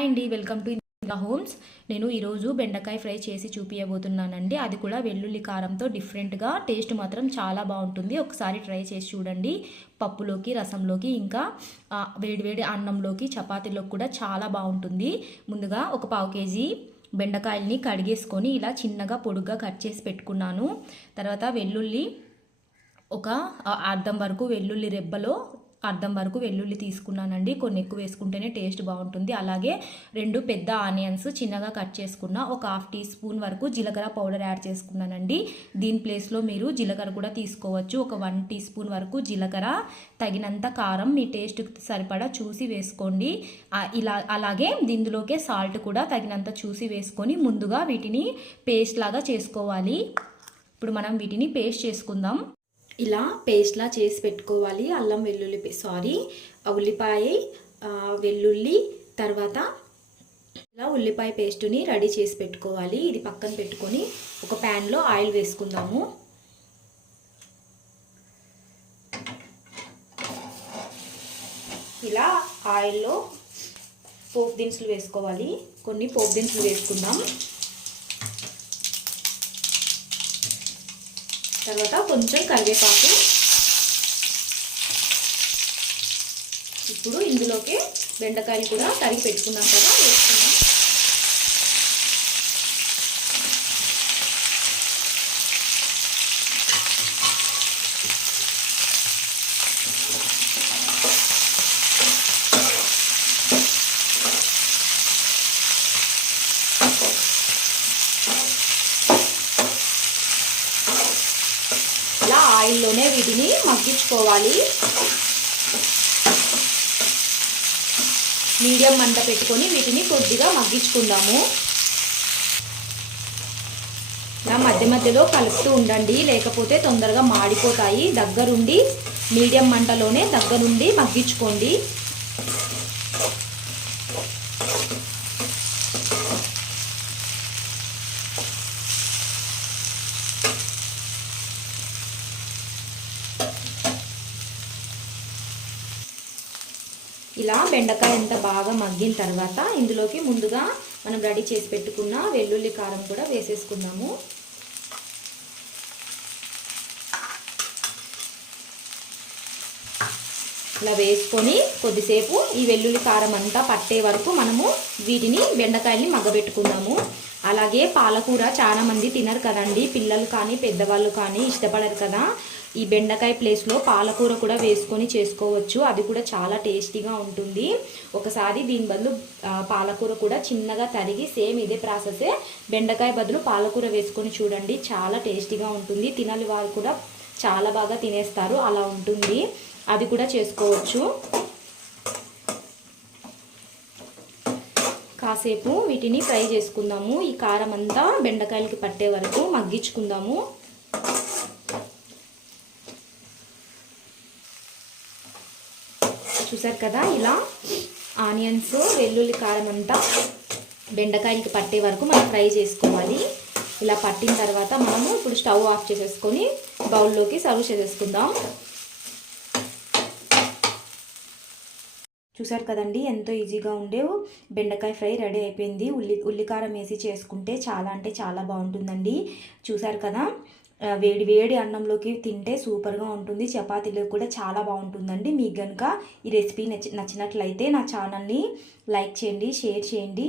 Hi అండి, welcome to Indira homes. నేను ఈరోజు బెండకాయ ఫ్రై చేసి చూపించబోతున్నానండి. అది కూడా వెల్లుల్లి కారంతో డిఫరెంట్గా. టేస్ట్ మాత్రం చాలా బాగుంటుంది. ఒకసారి ట్రై చేసి చూడండి. పప్పులోకి, రసంలోకి, ఇంకా వేడివేడి అన్నంలోకి, చపాతీలోకి కూడా చాలా బాగుంటుంది. ముందుగా ఒక పావు కేజీ బెండకాయల్ని కడిగేసుకొని ఇలా చిన్నగా పొడుగ్గా కట్ చేసి పెట్టుకున్నాను. తర్వాత వెల్లుల్లి ఒక అర్ధం వరకు వెల్లుల్లి రెబ్బలో అర్ధం వరకు వెల్లుల్లి తీసుకున్నానండి. కొన్ని ఎక్కువ వేసుకుంటేనే టేస్ట్ బాగుంటుంది. అలాగే 2 పెద్ద ఆనియన్స్ చిన్నగా కట్ చేసుకున్న, ఒక ½ టీ స్పూన్ వరకు జీలకర్ర పౌడర్ యాడ్ చేసుకున్నానండి. దీని ప్లేస్లో మీరు జీలకర్ర కూడా తీసుకోవచ్చు. ఒక 1 టీ స్పూన్ వరకు జీలకర్ర, తగినంత కారం మీ టేస్ట్కి సరిపడా చూసి వేసుకోండి. అలాగే దీనిలోకే సాల్ట్ కూడా తగినంత చూసి వేసుకొని ముందుగా వీటిని పేస్ట్ లాగా చేసుకోవాలి. ఇప్పుడు మనం వీటిని పేస్ట్ చేసుకుందాం. ఇలా పేస్ట్లా చేసి పెట్టుకోవాలి. అల్లం వెల్లుల్లి ఉల్లిపాయ, వెల్లుల్లి, తర్వాత ఇలా ఉల్లిపాయ పేస్టుని రెడీ చేసి పెట్టుకోవాలి. ఇది పక్కన పెట్టుకొని ఒక ప్యాన్లో ఆయిల్ వేసుకుందాము. ఇలా ఆయిల్లో పోపు దినుసులు వేసుకోవాలి. కొన్ని పోపు దినుసులు వేసుకుందాం. తర్వాత కొంచెం కరివేపాకు. ఇప్పుడు ఇందులోకి బెండకాయలు కూడా తరిగి పెట్టుకున్నాం కదా, వేసుకున్నాం. ఆయిల్లోనే వీటిని మగ్గించుకోవాలి. మీడియం మంట పెట్టుకొని వీటిని కొద్దిగా మగ్గించుకుందాము. ఇలా మధ్య మధ్యలో కలుపుతూ ఉండండి, లేకపోతే తొందరగా మాడిపోతాయి. దగ్గరుండి మీడియం మంటలోనే దగ్గరుండి మగ్గించుకోండి. ఇలా బెండకాయ అంతా బాగా మగ్గిన తర్వాత ఇందులోకి ముందుగా మనం రెడీ చేసి పెట్టుకున్న వెల్లుల్లి కారం కూడా వేసేసుకుందాము. ఇలా వేసుకొని కొద్దిసేపు ఈ వెల్లుల్లి కారం అంతా పట్టే వరకు మనము వీటిని బెండకాయల్ని మగ్గబెట్టుకుందాము. అలాగే పాలకూర చాలా మంది తినరు కదండి, పిల్లలు కానీ పెద్దవాళ్ళు కానీ ఇష్టపడరు కదా. ఈ బెండకాయ ప్లేస్లో పాలకూర కూడా వేసుకొని చేసుకోవచ్చు. అది కూడా చాలా టేస్టీగా ఉంటుంది. ఒకసారి దీని బదులు పాలకూర కూడా చిన్నగా తరిగి సేమ్ ఇదే ప్రాసెసే బెండకాయ బదులు పాలకూర వేసుకొని చూడండి, చాలా టేస్టీగా ఉంటుంది. తినని వాళ్ళు కూడా చాలా బాగా తినేస్తారు, అలా ఉంటుంది. అది కూడా చేసుకోవచ్చు. కాసేపు వీటిని ఫ్రై చేసుకుందాము. ఈ కారం అంతా బెండకాయలకి పట్టే వరకు మగ్గించుకుందాము. చూసారు కదా, ఇలా ఆనియన్స్, వెల్లుల్లి కారం అంతా బెండకాయలకి పట్టే వరకు మనం ఫ్రై చేసుకోవాలి. ఇలా పట్టిన తర్వాత మనము ఇప్పుడు స్టవ్ ఆఫ్ చేసేసుకొని బౌల్లోకి సర్వ్ చేసేసుకుందాం. చూసారు కదండి, ఎంతో ఈజీగా ఉండే బెండకాయ ఫ్రై రెడీ అయిపోయింది. ఉల్లికారం వేసి చేసుకుంటే చాలా అంటే చాలా బాగుంటుందండి. చూసారు కదా, వేడి వేడి అన్నంలోకి తింటే సూపర్గా ఉంటుంది. చపాతీలోకి కూడా చాలా బాగుంటుందండి. మీకు కనుక ఈ రెసిపీ నచ్చినట్లయితే నా ఛానల్ని లైక్ చేయండి, షేర్ చేయండి.